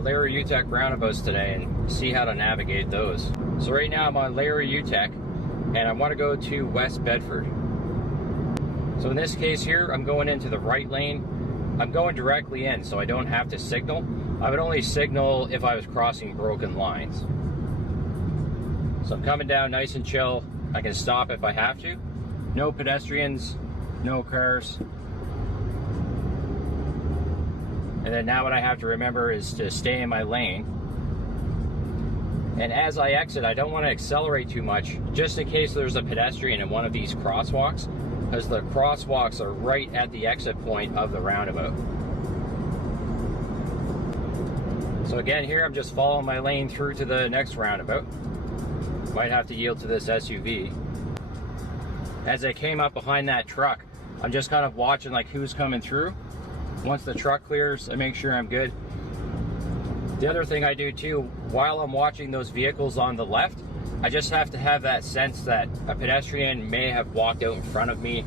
Larry UTEC roundabouts today and see how to navigate those. So right now I'm on Larry UTEC and I want to go to West Bedford. So in this case here, I'm going into the right lane. I'm going directly in, so I don't have to signal. I would only signal if I was crossing broken lines. So I'm coming down nice and chill. I can stop if I have to. No pedestrians, no cars. And then now what I have to remember is to stay in my lane. And as I exit, I don't want to accelerate too much, just in case there's a pedestrian in one of these crosswalks, because the crosswalks are right at the exit point of the roundabout. So again, here I'm just following my lane through to the next roundabout. Might have to yield to this SUV. As I came up behind that truck, I'm just kind of watching like who's coming through. Once the truck clears, I make sure I'm good. The other thing I do too, while I'm watching those vehicles on the left, I just have to have that sense that a pedestrian may have walked out in front of me,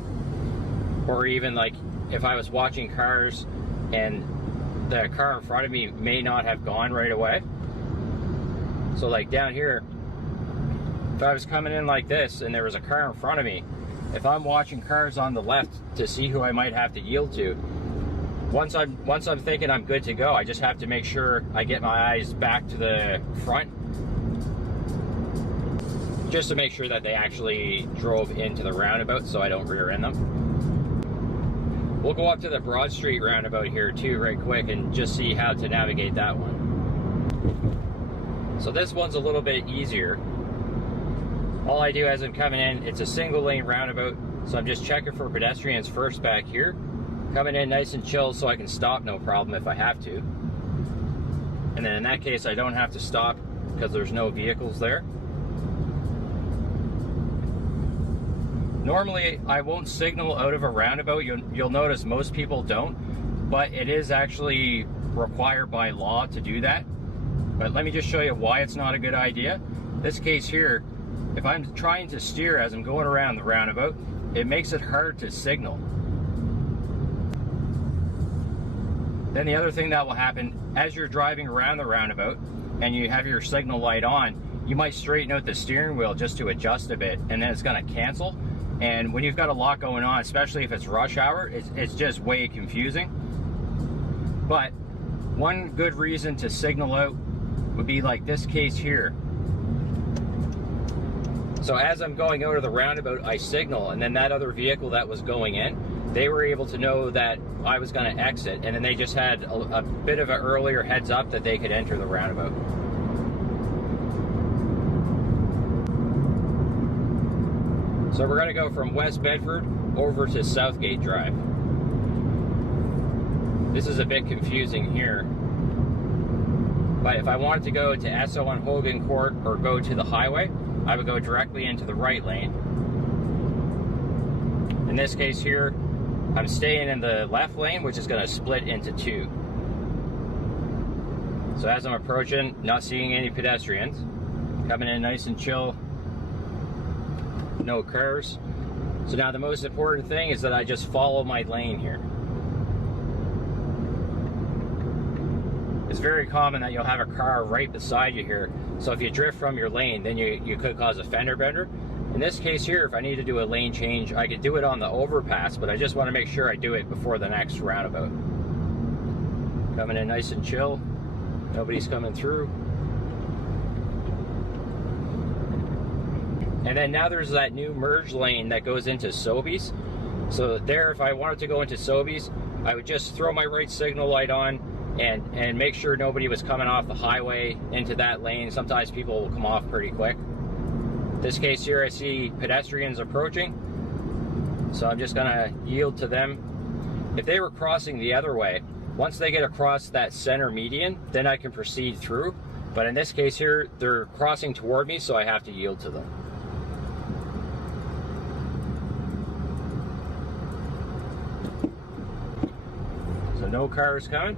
or even like if I was watching cars and the car in front of me may not have gone right away. So like down here, if I was coming in like this and there was a car in front of me, if I'm watching cars on the left to see who I might have to yield to, once I'm thinking I'm good to go, I just have to make sure I get my eyes back to the front, just to make sure that they actually drove into the roundabout so I don't rear end them. We'll go up to the Broad Street roundabout here too right quick and just see how to navigate that one. So this one's a little bit easier. All I do as I'm coming in, it's a single lane roundabout, so I'm just checking for pedestrians first back here. Coming in nice and chill so I can stop no problem if I have to. And then in that case, I don't have to stop because there's no vehicles there. Normally, I won't signal out of a roundabout. You'll notice most people don't, but it is actually required by law to do that. But let me just show you why it's not a good idea. This case here, if I'm trying to steer as I'm going around the roundabout, it makes it hard to signal. Then the other thing that will happen, as you're driving around the roundabout and you have your signal light on, you might straighten out the steering wheel just to adjust a bit, and then it's going to cancel. And when you've got a lot going on, especially if it's rush hour, it's just way confusing. But one good reason to signal out would be like this case here. So as I'm going out of the roundabout, I signal, and then that other vehicle that was going in, they were able to know that I was going to exit, and then they just had a bit of an earlier heads up that they could enter the roundabout. So we're going to go from West Bedford over to Southgate Drive. This is a bit confusing here, but if I wanted to go to Esso on Hogan Court or go to the highway, I would go directly into the right lane. In this case here, I'm staying in the left lane, which is going to split into two. So as I'm approaching, not seeing any pedestrians, coming in nice and chill, no cars. So now the most important thing is that I just follow my lane here. It's very common that you'll have a car right beside you here, so if you drift from your lane, then you could cause a fender bender. In this case here, if I need to do a lane change, I could do it on the overpass, but I just want to make sure I do it before the next roundabout. Coming in nice and chill, nobody's coming through. And then now there's that new merge lane that goes into Sobeys. So there, if I wanted to go into Sobeys, I would just throw my right signal light on and make sure nobody was coming off the highway into that lane. Sometimes people will come off pretty quick. This case here, I see pedestrians approaching, so I'm just gonna yield to them. If they were crossing the other way, once they get across that center median, then I can proceed through. But in this case here, they're crossing toward me, so I have to yield to them. So no cars coming.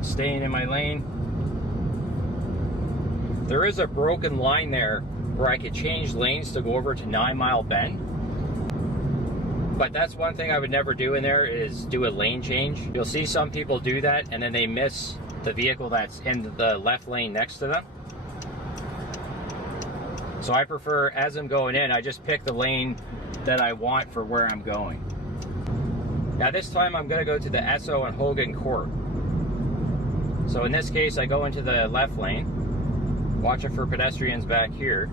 Staying in my lane. There is a broken line there where I could change lanes to go over to 9 Mile Bend. But that's one thing I would never do in there, is do a lane change. You'll see some people do that and then they miss the vehicle that's in the left lane next to them. So I prefer, as I'm going in, I just pick the lane that I want for where I'm going. Now this time I'm going to go to the Esso and Hogan Court. So in this case I go into the left lane, watching for pedestrians back here.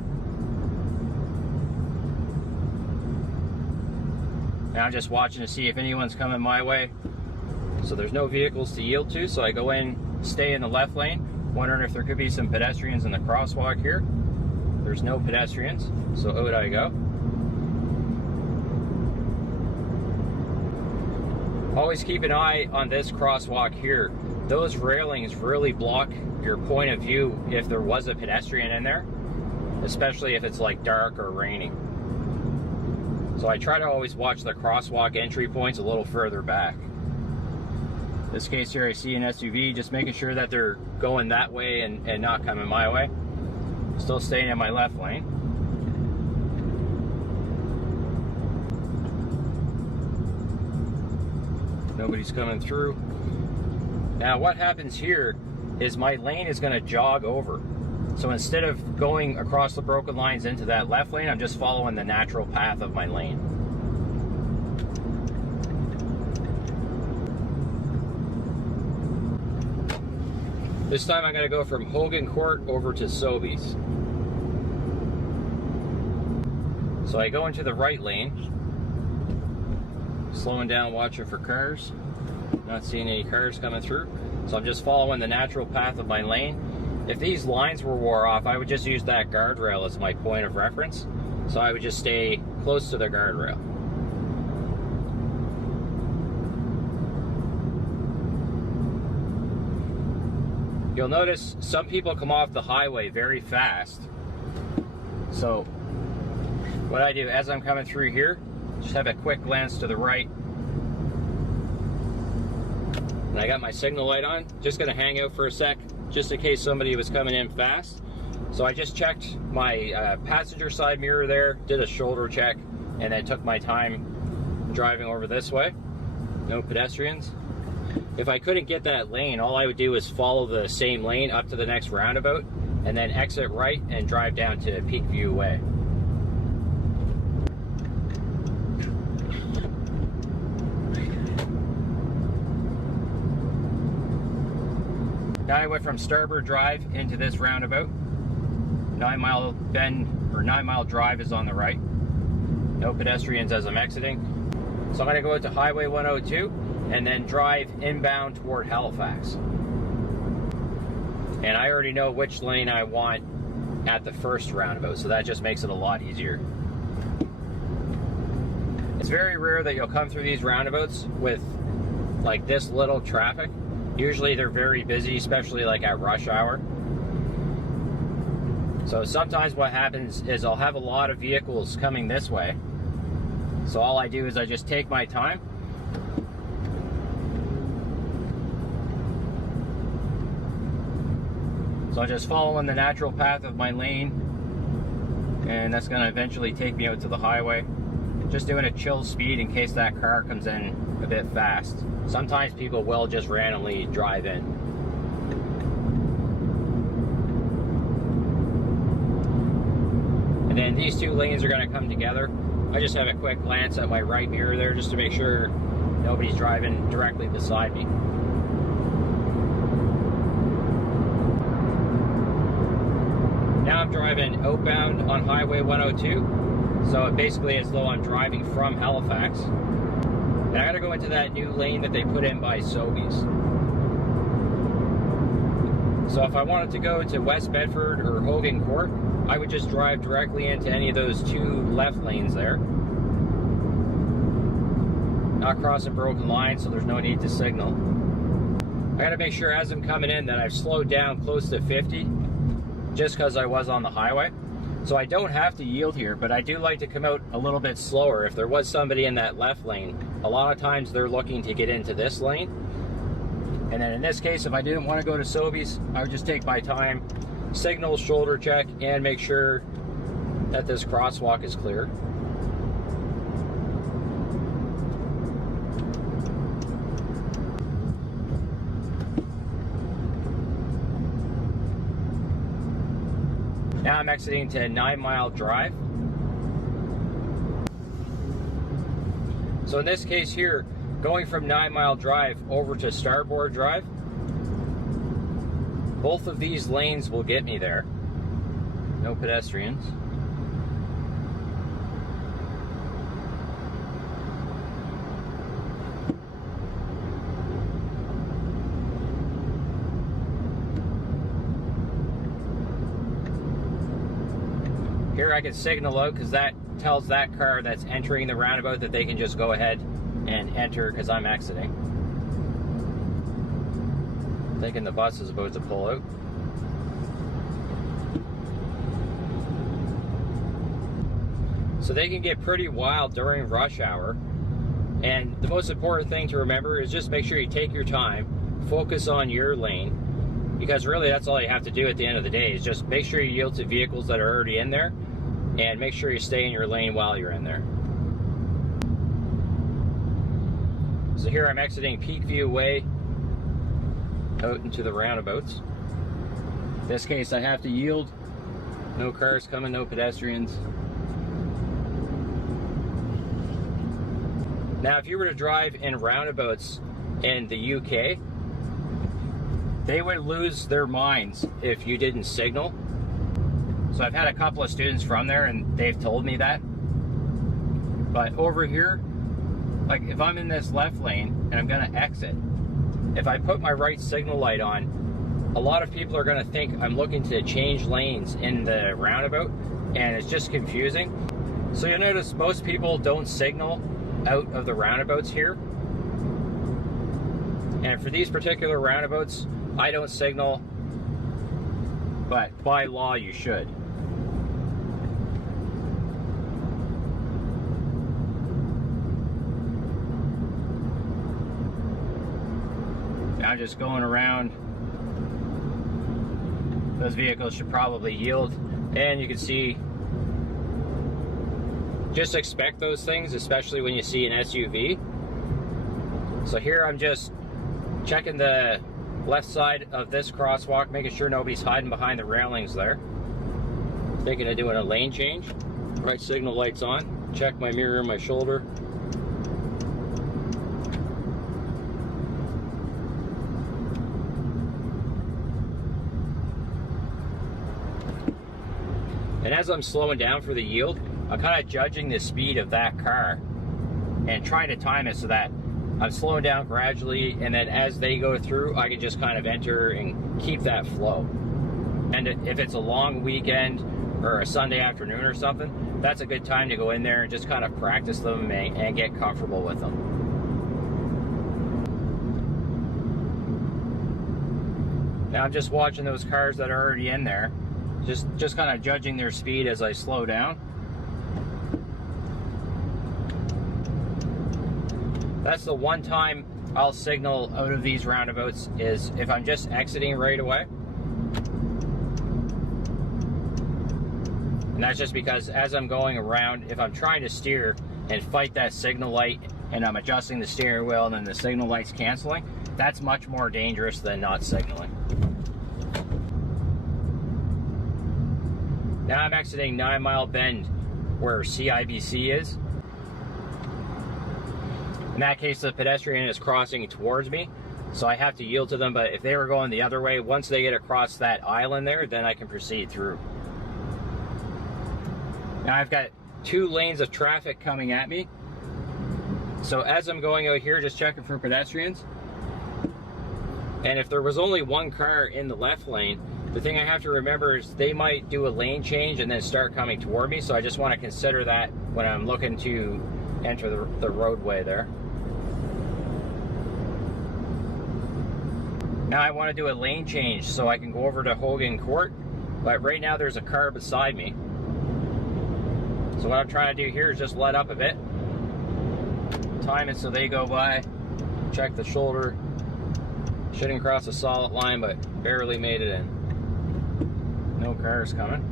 Now I'm just watching to see if anyone's coming my way. So there's no vehicles to yield to, so I go in, stay in the left lane, wondering if there could be some pedestrians in the crosswalk here. There's no pedestrians, so out I go. Always keep an eye on this crosswalk here. Those railings really block your point of view if there was a pedestrian in there, especially if it's like dark or raining. So I try to always watch the crosswalk entry points a little further back. In this case here I see an SUV, just making sure that they're going that way and not coming my way. Still staying in my left lane. Nobody's coming through. Now what happens here is my lane is going to jog over. So instead of going across the broken lines into that left lane, I'm just following the natural path of my lane. This time I'm going to go from Hogan Court over to Sobeys. So I go into the right lane, slowing down, watching for cars. Not seeing any cars coming through. So I'm just following the natural path of my lane. If these lines were wore off, I would just use that guardrail as my point of reference. So I would just stay close to the guardrail. You'll notice some people come off the highway very fast. So what I do as I'm coming through here, just have a quick glance to the right. And I got my signal light on, just gonna hang out for a sec, just in case somebody was coming in fast. So I just checked my passenger side mirror there, did a shoulder check, and then took my time driving over this way. No pedestrians. If I couldn't get that lane, all I would do is follow the same lane up to the next roundabout, and then exit right and drive down to Peakview Way. Now I went from Starboard Drive into this roundabout. 9 Mile Bend, or 9 Mile Drive is on the right. No pedestrians as I'm exiting. So I'm going to go out to Highway 102 and then drive inbound toward Halifax. And I already know which lane I want at the first roundabout, so that just makes it a lot easier. It's very rare that you'll come through these roundabouts with like this little traffic. Usually they're very busy, especially like at rush hour. So sometimes what happens is I'll have a lot of vehicles coming this way. So all I do is I just take my time. So I'm just following the natural path of my lane, and that's going to eventually take me out to the highway. Just doing a chill speed in case that car comes in a bit fast. Sometimes people will just randomly drive in. And then these two lanes are going to come together. I just have a quick glance at my right mirror there just to make sure nobody's driving directly beside me. Now I'm driving outbound on Highway 102, so it basically as though I'm driving from Halifax. And I gotta go into that new lane that they put in by Sobeys. So if I wanted to go to West Bedford or Hogan Court, I would just drive directly into any of those two left lanes there. Not crossing broken lines, so there's no need to signal. I gotta make sure as I'm coming in that I've slowed down close to 50, just because I was on the highway. So I don't have to yield here, but I do like to come out a little bit slower. If there was somebody in that left lane, a lot of times they're looking to get into this lane. And then in this case, if I didn't want to go to Sobeys, I would just take my time, signal, shoulder check, and make sure that this crosswalk is clear. Now I'm exiting to 9 Mile Drive. So in this case here, going from 9 Mile Drive over to Starboard Drive, both of these lanes will get me there. No pedestrians. Here I can signal out because that tells that car that's entering the roundabout that they can just go ahead and enter because I'm exiting. Thinking the bus is about to pull out. So they can get pretty wild during rush hour. And the most important thing to remember is just make sure you take your time, focus on your lane, because really that's all you have to do at the end of the day is just make sure you yield to vehicles that are already in there and make sure you stay in your lane while you're in there. So here I'm exiting Peakview Way out into the roundabouts. In this case I have to yield. No cars coming, no pedestrians. Now if you were to drive in roundabouts in the UK, they would lose their minds if you didn't signal. So I've had a couple of students from there and they've told me that. But over here, like if I'm in this left lane and I'm gonna exit, if I put my right signal light on, a lot of people are gonna think I'm looking to change lanes in the roundabout and it's just confusing. So you'll notice most people don't signal out of the roundabouts here. And for these particular roundabouts, I don't signal, but by law you should. I'm just going around. Those vehicles should probably yield, and you can see, just expect those things, especially when you see an SUV. So here I'm just checking the left side of this crosswalk, making sure nobody's hiding behind the railings there. Thinking of doing a lane change. Right signal light's on. Check my mirror and my shoulder. And as I'm slowing down for the yield, I'm kind of judging the speed of that car and trying to time it so that I'm slowing down gradually, and then as they go through, I can just kind of enter and keep that flow. And if it's a long weekend or a Sunday afternoon or something, that's a good time to go in there and just kind of practice them and get comfortable with them. Now I'm just watching those cars that are already in there, just kind of judging their speed as I slow down. That's the one time I'll signal out of these roundabouts, is if I'm just exiting right away. And that's just because as I'm going around, if I'm trying to steer and fight that signal light and I'm adjusting the steering wheel and then the signal light's canceling, that's much more dangerous than not signaling. Now I'm exiting 9 Mile Bend where CIBC is. In that case, the pedestrian is crossing towards me, so I have to yield to them, but if they were going the other way, once they get across that island there, then I can proceed through. Now I've got 2 lanes of traffic coming at me. So as I'm going out here, just checking for pedestrians. And if there was only one car in the left lane, the thing I have to remember is they might do a lane change and then start coming toward me, so I just want to consider that when I'm looking to enter the roadway there. Now I want to do a lane change so I can go over to Hogan Court, but right now there's a car beside me. So what I'm trying to do here is just let up a bit, time it so they go by, check the shoulder. Shouldn't cross a solid line, but barely made it in. No cars coming.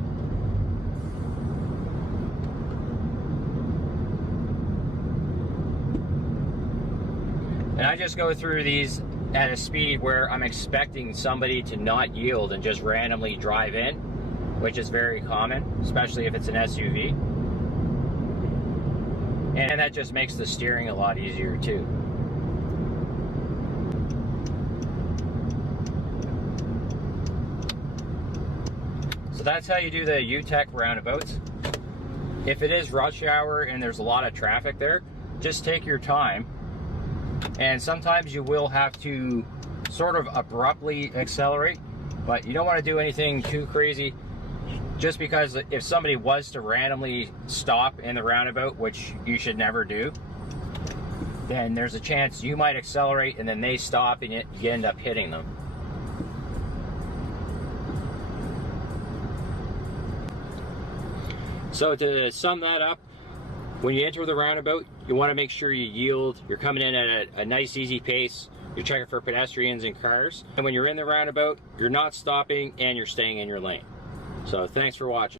And I just go through these at a speed where I'm expecting somebody to not yield and just randomly drive in. which is very common, especially if it's an SUV. And that just makes the steering a lot easier too. So that's how you do the UTEC roundabouts. If it is rush hour and there's a lot of traffic there, just take your time. And sometimes you will have to sort of abruptly accelerate, but you don't want to do anything too crazy, just because if somebody was to randomly stop in the roundabout, which you should never do, then there's a chance you might accelerate and then they stop and you end up hitting them. So to sum that up, when you enter the roundabout, you want to make sure you yield. You're coming in at a nice, easy pace. You're checking for pedestrians and cars. And when you're in the roundabout, you're not stopping and you're staying in your lane. So thanks for watching.